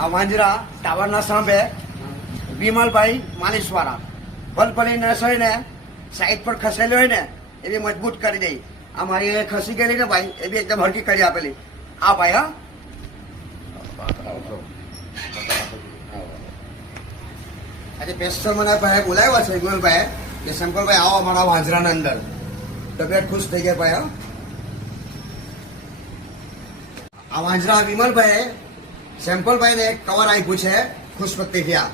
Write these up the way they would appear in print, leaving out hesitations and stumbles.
આ વાંજરા ટાવરના સાંભે વિમલભાઈ માલિશવાળા ભલભલી નસોઈને સાઈડ પર ખસેલી હોય ને એ બી મજબૂત કરી દે. આ મારી એ ખસી ગયેલી ને ભાઈ એ બી એકદમ હલકી કરી આપેલી. આ ભાઈ હા આજે પેસ્ટર મને ભાઈ બોલાવ્યા છે વિમલભાઈ કે શંકરભાઈ આવો અમારા વાંજરાના અંદર. તબિયત ખુશ થઈ ગયા ભાઈ. આ વાંજરા વિમલભાઈ સેમ્પલભાઈ ને કવર આપ્યું છે ખુશપત્તી થયા.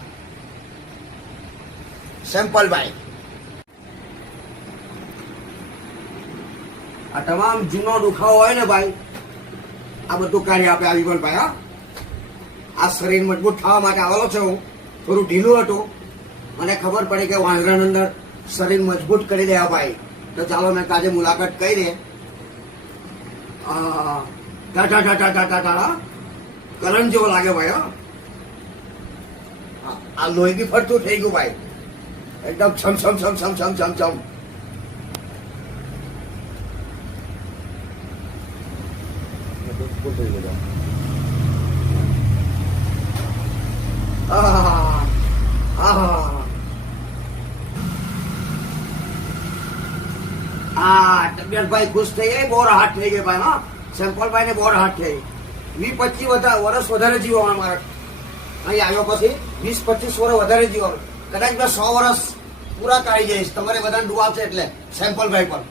સેમ્પલભાઈ આ તમામ જૂનો દુખાવો હોય ને ભાઈ આ બધું કાર્ય આપે આ વિમલભાઈ. હા આ શરીર મજબૂત થવા માટે આવેલો છે. હું થોડું ઢીલું હતું, મને ખબર પડી કે વાંજરાની અંદર શરીર મજબૂત કરી દે આ ભાઈ. તો ચાલો મેં આજે મુલાકાત કરી દે. ટાટા ટાટા ટાટા ટાટા કરંટ જેવો લાગે ભાઈ. આ લોહી બી ફરતું થઈ ગયું ભાઈ. એકદમ છમ છમ છમ છમ છમ છમ છમ. તબિયતભાઈ ખુશ થઈ ગઈ, બહુ રાહત થઈ ગઈ ભાઈ. હા સેમ્પલભાઈ ને બહુ રાહત થઈ. 20-25 વર્ષ વધારે જીવવાનું મારે અહીં આવ્યો પછી. 20-25 વર્ષ વધારે જીવવાનું. કદાચ મેં 100 વર્ષ પૂરા કાઢી જઈશ. તમારે બધાને દુઆ છે એટલે સેમ્પલભાઈ પર.